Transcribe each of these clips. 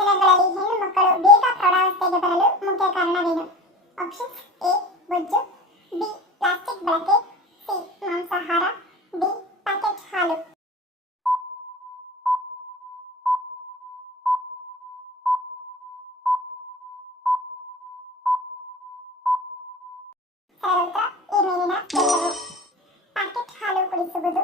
ದಿನಗಳಲ್ಲಿ ಹೆಣ್ಣು ಮಕ್ಕಳು ಬೇಗ ಪ್ರೌಢಾವಸ್ಥೆಗೆ ಬರಲು ಮುಖ್ಯ ಕಾರಣವೇನು? Options: A. ಬೊಜ್ಜು, ಬಿ. ಪ್ಲಾಸ್ಟಿಕ್ ಬಳಕೆ, ಸಿ. ಮಾಂಸಾಹಾರ, ಡಿ. ಪ್ಯಾಕೆಟ್ ಹಾಲು. ಸರಳ ಉತ್ತರ: ಈ ಮೇಲಿನ ಎಲ್ಲವೂ. ಪ್ಯಾಕೆಟ್ ಹಾಲು ಕುಡಿಸುವುದು,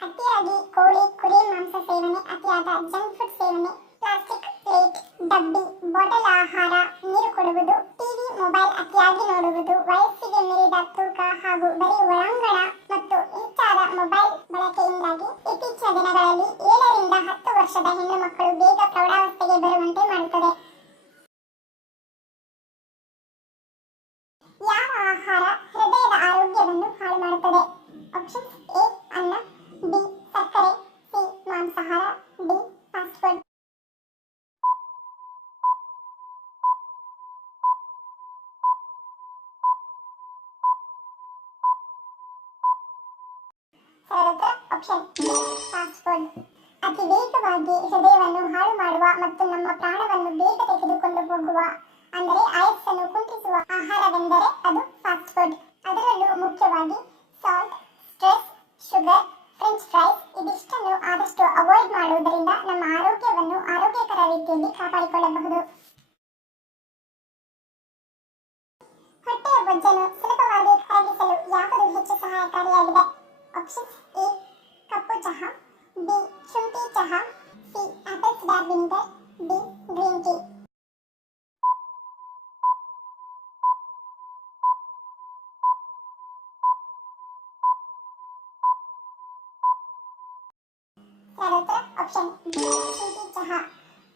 ಅತಿಯಾಗಿ ಕೋಳಿ ಕುರಿ ಮಾಂಸ ಸೇವನೆ, ಅತಿಯಾದ ಜಂಕ್ ಫುಡ್ ಸೇವನೆ, ಪ್ಲಾಸ್ಟಿಕ್ ಪ್ಲೇಟ್, ಡಬ್ಬಿ, ಬಾಟಲ್ ಆಹಾರ, ನೀರು ಕೊಡುವುದು, ಟಿವಿ ಮೊಬೈಲ್ ಅತಿಯಾಗಿ ನೋಡುವುದು, ವಯಸ್ಸಿಗೆ ಮೀರಿದ ತೂಕ ಹಾಗೂ ಬರೀ ಒಳಾಂಗಣ ಮತ್ತು ಹೆಚ್ಚಾದ ಮೊಬೈಲ್ ಬಳಕೆಯಿಂದಾಗಿ ಇತ್ತೀಚಿನ ದಿನಗಳಲ್ಲಿ 7 ರಿಂದ 10 ವರ್ಷದ ಹೆಣ್ಣು ಮಕ್ಕಳು ಬೇಗ ಪ್ರೌಢಾವಸ್ಥೆಗೆ ಬರುವಂತೆ ಮಾಡುತ್ತದೆ. ಯಾವ ಆಹಾರ ಹೃದಯದ ಆರೋಗ್ಯವನ್ನು ಹಾಳು ಮಾಡುತ್ತದೆ? Options: A. ಅನ್ನ, ಬಿ. ಸಕ್ಕರೆ, ಸಿ. ಮಾಂಸಾಹಾರ, ಡಿ. Fast food. ಸರಳ ಉತ್ತರ: ಆಪ್ಷನ್ ಬಿ. Fast food. ಅತಿ ವೇಗವಾಗಿ ಹೃದಯವನ್ನು ಹಾಳು ಮಾಡುವ ಮತ್ತು ನಮ್ಮ ಪ್ರಾಣವನ್ನು ಬೇಗ ತೆಗೆದುಕೊಂಡು ಹೋಗುವ, ಅಂದರೆ ಆಯಸ್ಸನ್ನು ಕುಂಠಿಸುವ ಆಹಾರವೆಂದರೆ ಅದು ಫಾಸ್ಟ್ ಫುಡ್. ಅದರಲ್ಲೂ ಮುಖ್ಯವಾಗಿ salt, stress, sugar, French fries ಇದಿಷ್ಟನ್ನು ಆದಷ್ಟು ಅವಾಯ್ಡ್ ಮಾಡುವುದರಿಂದ ನಮ್ಮ ಆರೋಗ್ಯವನ್ನು ಆರೋಗ್ಯಕರ ರೀತಿಯಲ್ಲಿ ಕಾಪಾಡಿಕೊಳ್ಳಬಹುದು. ಹೊಟ್ಟೆಯ ಬೊಜ್ಜನ್ನು ಸುಲಭವಾಗಿ ಕರಗಿಸಲು ಯಾವುದು ಹೆಚ್ಚು ಸಹಾಯಕಾರಿಯಾಗಿದೆ? Options: A. ಕಪ್ಪು ಚಹಾ, ಬಿ. ಶುಂಠಿ ಚಹಾ, C. Apple cider vinegar, D. Green tea. ಸರಳ ಉತ್ತರ: ಆಪ್ಷನ್ ಬಿ. ಶುಂಠಿ ಚಹಾ.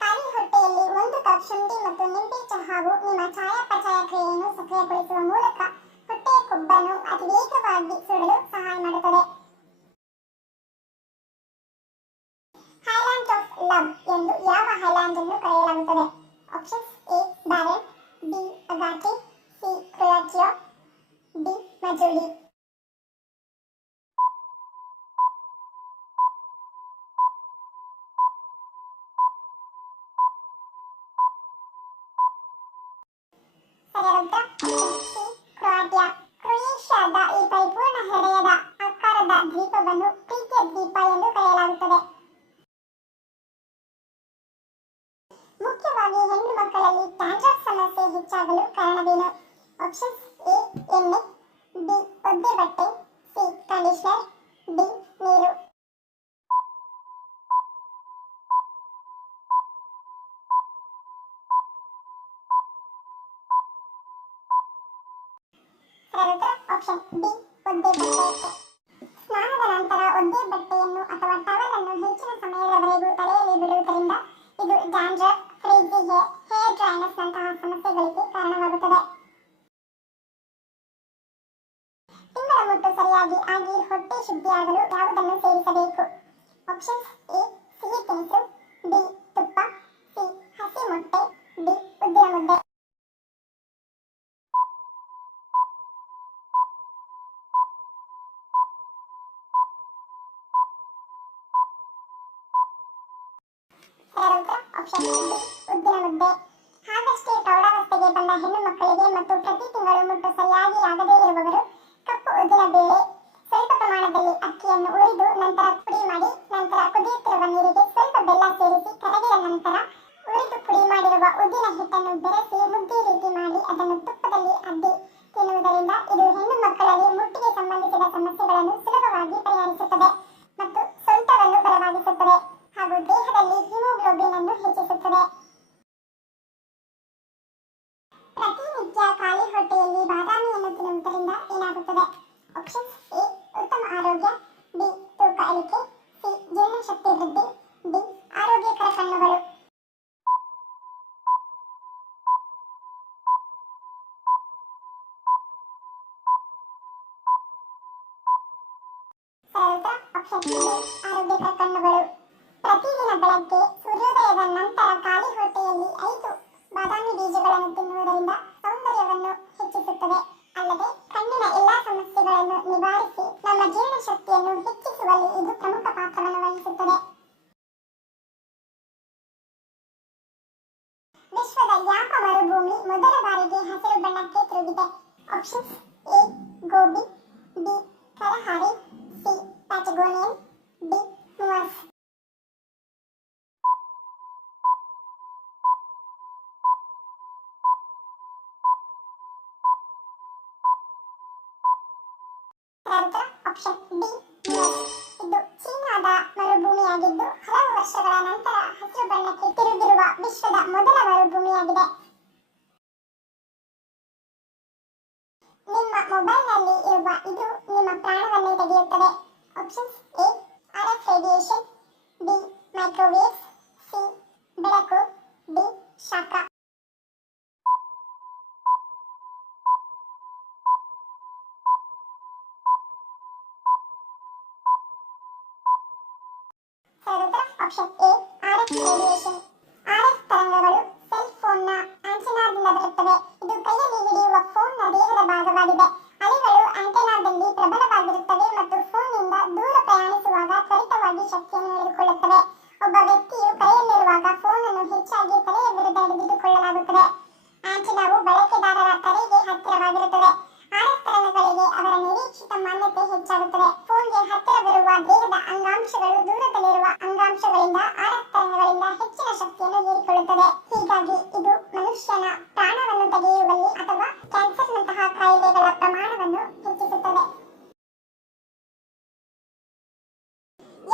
ಖಾಲಿ ಹೊಟ್ಟೆಯಲ್ಲಿ 1 ಕಪ್ ಶುಂಠಿ ಮತ್ತು ನಿಂಬೆ ಚಹಾವು ನಿಮ್ಮ ಚಯಾಪಚಯ ಕ್ರಿಯೆಯನ್ನು ಸಕ್ರಿಯಗೊಳಿಸುವ ಮೂಲಕ ಹೊಟ್ಟೆಯ ಕೊಬ್ಬನ್ನು ಅತಿ ವೇಗವಾಗಿ ಸುಡಲು ಸಹಾಯ ಮಾಡುತ್ತದೆ. ಹೈಲ್ಯಾಂಡ್ ಆಫ್ ಲವ್ ಎಂದು ಯಾವ ಹೈಲ್ಯಾಂಡ್ ಅನ್ನು ಕರೆಯಲಾಗುತ್ತದೆ? Options: A. Barren, B. Agatti, C. Croatia, D. Majuli. ಸರಿಯಾದ ಉತ್ತರ: ಸಿ. ಕ್ರೊಯಾಟಿಯಾ. ಕ್ರೊಯೇಷಿಯಾದ ಈ ಪರಿಪೂರ್ಣ ಹೃದಯದ ಆಕಾರದ ದ್ವೀಪವನ್ನು ಪ್ರೀತಿಯ ದ್ವೀಪ ಎಂದು ಕರೆಯಲಾಗುತ್ತದೆ. ಮುಖ್ಯವಾಗಿ ಹೆಣ್ಣು ಮಕ್ಕಳಲ್ಲಿ ಟ್ಯಾಂಡ್ರಫ್ ಸಮಸ್ಯೆ ಹೆಚ್ಚಾಗಲು ಕಾರಣವೇನು? Options: A. ಎಣ್ಣೆ, ಬಿ. ಒದ್ದೆ ಬಟ್ಟೆ, ಸಿ. Conditioner, D. ನೀರು. ಸರಿಯಾದ ಉತ್ತರ: ಆಪ್ಷನ್ ಬಿ. ಒದ್ದೆ ಬಟ್ಟೆ. ಸ್ನಾನದ ನಂತರ ಒದ್ದೆ ಬಟ್ಟೆಯನ್ನು ಅಥವಾ ಟವಲ್ ಅನ್ನು ಹೆಚ್ಚಿನ ಸಮಯದವರೆಗೂ ತಲೆಯಲ್ಲಿ ಬಿಡುವುದರಿಂದ ಇದು ಡ್ಯಾಂಡ್ರಫ್, ಫ್ರೀಜಿ ಹೇರ್ ಡ್ರೈನೆಸ್ ನಂತಹ ಸಮಸ್ಯೆಗಳಿಗೆ ಕಾರಣವಾಗುತ್ತದೆ. ತಿಂಗಳ ಮುಟ್ಟು ಸರಿಯಾಗಿ ಆಗಿ ಹೊಟ್ಟೆ ಶುದ್ಧಿಯಾಗಲು ಯಾವುದನ್ನು ಸೇವಿಸಬೇಕು? Options: A. ಸಿಹಿ ತಿನಿಸು, ಬಿ. ತುಪ್ಪ, ಸಿ. ಹಸಿ ಮೊಟ್ಟೆ, ಡಿ. ಉದ್ದಿನ ಮುದ್ದೆ. ಸರಿಯಾದ ಉತ್ತರ: ಆಪ್ಷನ್ ಬಿ. ಉದ್ದಿನ ಮುದ್ದೆ. ಹಾಗಷ್ಟೇ ಪ್ರೌಢಾವಸ್ಥೆಗೆ ಬಂದ ಹೆಣ್ಣು ಮಕ್ಕಳಿಗೆ ಮತ್ತು ಪ್ರತಿ ತಿಂಗಳು ಮುಟ್ಟು ಸರಿಯಾಗಿ ಆಗದೇ ಇರುವವರು ಕಪ್ಪು ಉದ್ದಿನ ಬೇಳೆ, ಸ್ವಲ್ಪ ಪ್ರಮಾಣದಲ್ಲಿ ಅಕ್ಕಿಯನ್ನು ಉರಿದು ನಂತರ ಪುಡಿ ಮಾಡಿ, ನಂತರ ಕುದಿಯುತ್ತಿರುವ ನೀರಿಗೆ ಸ್ವಲ್ಪ ಬೆಲ್ಲ ಸೇರಿಸಿ ಕರಗಿದ ನಂತರ ಉರಿದು ಪುಡಿ ಮಾಡಿರುವ ಉದ್ದಿನ ಹಿಟ್ಟನ್ನು ಬೆರೆಸಿ ಮುದ್ದೆ ರೀತಿ ಮಾಡಿ ಅದನ್ನು ತುಪ್ಪದಲ್ಲಿ ಅದ್ದಿ ತಿನ್ನುವುದರಿಂದ ಇದು ಹೆಣ್ಣು ಮಕ್ಕಳಲ್ಲಿ ಮುಟ್ಟಿಗೆ ಸಂಬಂಧಿಸಿದ ಸಮಸ್ಯೆಗಳನ್ನು ಸುಲಭವಾಗಿ ಪರಿಹರಿಸುತ್ತದೆ ಮತ್ತು ಸೊಂಟವನ್ನು ಬಲವಾಗಿಸುತ್ತದೆ ಹಾಗೂ ದೇಹದಲ್ಲಿ ಹಿಮೋಗ್ಲೋಬಿನ್ ಅನ್ನು ಹೆಚ್ಚಿಸುತ್ತದೆ. ಪ್ರತಿನಿತ್ಯ ಖಾಲಿ ಹೊಟ್ಟೆಯಲ್ಲಿ ಬಾದಾಮಿಯನ್ನು ತಿನ್ನುವುದರಿಂದ ಏನಾಗುತ್ತದೆ? Options: A. ಉತ್ತಮ ಆರೋಗ್ಯ, ಬಿ. ತೂಕ ಇಳಿಕೆ, ಸಿ. ಜೀರ್ಣಶಕ್ತಿ ವೃದ್ಧಿ, ಡಿ. ಆರೋಗ್ಯಕರ ಕಣ್ಣುಗಳು. ಸರಿಯಾದ ಉತ್ತರ: ಆಪ್ಷನ್ ಬಿ. ಆರೋಗ್ಯಕರ ಕಣ್ಣುಗಳು. ಪ್ರತಿದಿನ ಬೆಳಗ್ಗೆ ಸೂರ್ಯೋದಯದ ನಂತರ ಖಾಲಿ ಹೊಟ್ಟೆಯಲ್ಲಿ 5 ಬಾದಾಮಿ ಬೀಜಗಳನ್ನು ತಿನ್ನುವುದರಿಂದ ಸೌಂದರ್ಯವನ್ನು ಹೆಚ್ಚಿಸುತ್ತದೆ. ಅಲ್ಲದೆ ಕಣ್ಣಿನ ಎಲ್ಲಾ ಸಮಸ್ಯೆಗಳನ್ನು ನಿವಾರಿಸಿ ನಮ್ಮ ಜೀರ್ಣಶಕ್ತಿಯನ್ನು ಹೆಚ್ಚಿಸುವಲ್ಲಿ ಇದು ಪ್ರಮುಖ ಪಾತ್ರವನ್ನು ವಹಿಸುತ್ತದೆ. Options A Gobi, B Kalahari, C Patagonian, D Mu Us. Option D ಇದು ಚೀನಾದ ಮರುಭೂಮಿಯಾಗಿದ್ದು ಹಲವು ವರ್ಷಗಳ ನಂತರ ಹಸಿರು ಬಣ್ಣಕ್ಕೆ ತಿರುಗಿರುವ ವಿಶ್ವದ ಮೊದಲ ಮರುಭೂಮಿಯಾಗಿದೆ. ನಿಮ್ಮ ಮೊಬೈಲ್ನಲ್ಲಿ ಇರುವ ಇದು ನಿಮ್ಮ ಪ್ರಾಣವನ್ನೇ ತೆಗೆಯುತ್ತದೆ. Options A RF radiation, B microwaves, C ಬೆಳಕು, ಡಿ ಶಾಖ. Option A RF radiation. RF ತರಂಗಗಳು ಸೆಲ್ ಫೋನ್ನ ಆಂಟೆನಾದಿಂದ ಬರುತ್ತವೆ. ಇದು ಕೈಯಲ್ಲಿ ಹಿಡಿಯುವ ಫೋನ್ನ ದೇಹದ ಭಾಗವಾಗಿದೆ. ಅಲೆಗಳು ಆಂಟೆನಾದಲ್ಲಿ ಪ್ರಬಲವಾಗಿರುತ್ತವೆ ಮತ್ತು ಫೋನ್ನಿಂದ ದೂರ ಪ್ರಯಾಣಿಸುವಾಗ ತ್ವರಿತವಾಗಿ ಶಕ್ತಿಯನ್ನು ಹಿಡಿದುಕೊಳ್ಳುತ್ತವೆ. ಒಬ್ಬ ವ್ಯಕ್ತಿಯು ಕರೆಯಲ್ಲಿರುವಾಗ ಫೋನ್ ಅನ್ನು ಹೆಚ್ಚಾಗಿ ತಲೆಯ ವಿರುದ್ಧ ಹಿಡಿದಿಟ್ಟುಕೊಳ್ಳಲಾಗುತ್ತದೆ. ಆಂಟೆನಾವು ಬಳಕೆದಾರರ ತಲೆಗೆ ಹತ್ತಿರವಾಗಿರುತ್ತದೆ. ಆರ್ಎಫ್ ತರಂಗಗಳಿಗೆ ಅವರ ನಿರೀಕ್ಷಿತ ಮಾನ್ಯತೆ ಹೆಚ್ಚಾಗುತ್ತದೆ. ಫೋನ್ಗೆ ಹತ್ತಿರವಿರುವ ದೇಹದ ಅಂಗಾಂಶಗಳು ದೂರದಲ್ಲಿರುವ ಅಂಗಾಂಶಗಳಿಂದ ಆರ್ಎಫ್ ತರಂಗಗಳಿಂದ ಹೆಚ್ಚಿನ ಶಕ್ತಿಯನ್ನು ಹೀರಿಕೊಳ್ಳುತ್ತದೆ. ಹೀಗಾಗಿ ಇದು ಮನುಷ್ಯನ ಪ್ರಾಣವನ್ನು ತೆಗೆಯುವಲ್ಲಿ ಅಥವಾ ಕ್ಯಾನ್ಸರ್ನಂತಹ ಕಾಯಿಲೆಗಳ ಪ್ರಮಾಣವನ್ನು ಹೆಚ್ಚಿಸುತ್ತದೆ.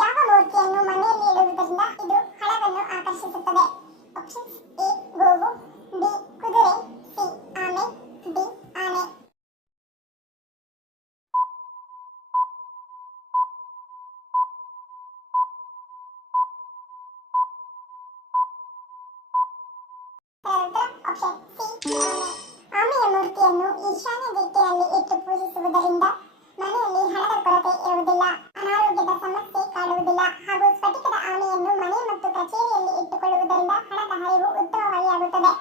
ಯಾವ ಮೂರ್ತಿಯನ್ನು ಮನೆಯಲ್ಲಿ ಇಡುವುದರಿಂದ ಇದು ಹಣವನ್ನು ಆಕರ್ಷಿಸುತ್ತದೆ? ಆಪ್ಷನ್ಸ್ ಎ ಗೋವು, ಬಿ ಕುದುರೆ, ಸಿ ಆಮೆ, ಡಿ ಆನೆ. ಆಪ್ಷನ್ ಸಿ ಆಮೆ. ಆಮೆಯ ಮೂರ್ತಿಯನ್ನು ಈಶಾನ್ಯ ದಿಕ್ಕಿನಲ್ಲಿ ಇಟ್ಟು ಪೂಜಿಸುವುದರಿಂದ ಮನೆಯಲ್ಲಿ ಹಣದ ಕೊರತೆ ಇರುವುದಿಲ್ಲ, ಅನಾರೋಗ್ಯದ ಸಮಸ್ಯೆ ಕಾಡುವುದಿಲ್ಲ ಹಾಗೂ ಸ್ಫಟಿಕದ ಆಮೆಯನ್ನು ಮನೆ ಮತ್ತು ಕಚೇರಿಯಲ್ಲಿ ಇಟ್ಟುಕೊಳ್ಳುವುದರಿಂದ ಹಣದ ಹರಿವು ಉತ್ತಮವಾಗಿ ಆಗುತ್ತದೆ.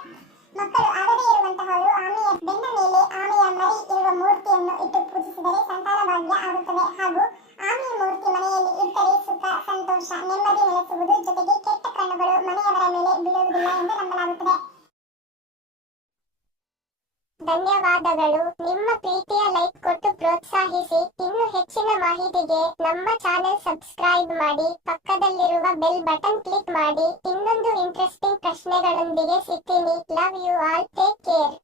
ಮಕ್ಕಳು ಆಗದೇ ಇರುವಂತಹವರು ಆಮೆಯ ಬೆನ್ನ ಮೇಲೆ ಆಮೆಯ ಮರಿ ಇರುವ ಮೂರ್ತಿಯನ್ನು ಇಟ್ಟು ಪೂಜಿಸಿದರೆ ಸಂತಾನ ಭಾಗ್ಯ ಆಗುತ್ತದೆ ಹಾಗೂ ಆಮೆಯ ಮೂರ್ತಿ ಮನೆಯಲ್ಲಿ ಇಟ್ಟರೆ ಸುಖ, ಸಂತೋಷ, ನೆಮ್ಮದಿ ನೆಲೆಸುವುದು, ಜೊತೆಗೆ ಕೆಟ್ಟ ಕಣ್ಣುಗಳು ಮನೆಯವರ ಮೇಲೆ ಬೀಳುವುದಿಲ್ಲ ಎಂದು ನಂಬಲಾಗುತ್ತದೆ. ಧನ್ಯವಾದಗಳು. ನಿಮ್ಮ ಪ್ರೀತಿಯ ಲೈಕ್ ಕೊಟ್ಟು ಪ್ರೋತ್ಸಾಹಿಸಿ. ಇನ್ನು ಹೆಚ್ಚಿನ ಮಾಹಿತಿಗೆ ನಮ್ಮ ಚಾನೆಲ್ ಸಬ್ಸ್ಕ್ರೈಬ್ ಮಾಡಿ, ಪಕ್ಕದಲ್ಲಿರುವ ಬೆಲ್ ಬಟನ್ ಕ್ಲಿಕ್ ಮಾಡಿ. ಇನ್ನೊಂದು ಇಂಟ್ರೆಸ್ಟಿಂಗ್ ಪ್ರಶ್ನೆಗಳೊಂದಿಗೆ ಸಿಗ್ತೀನಿ. Love you all. Take care.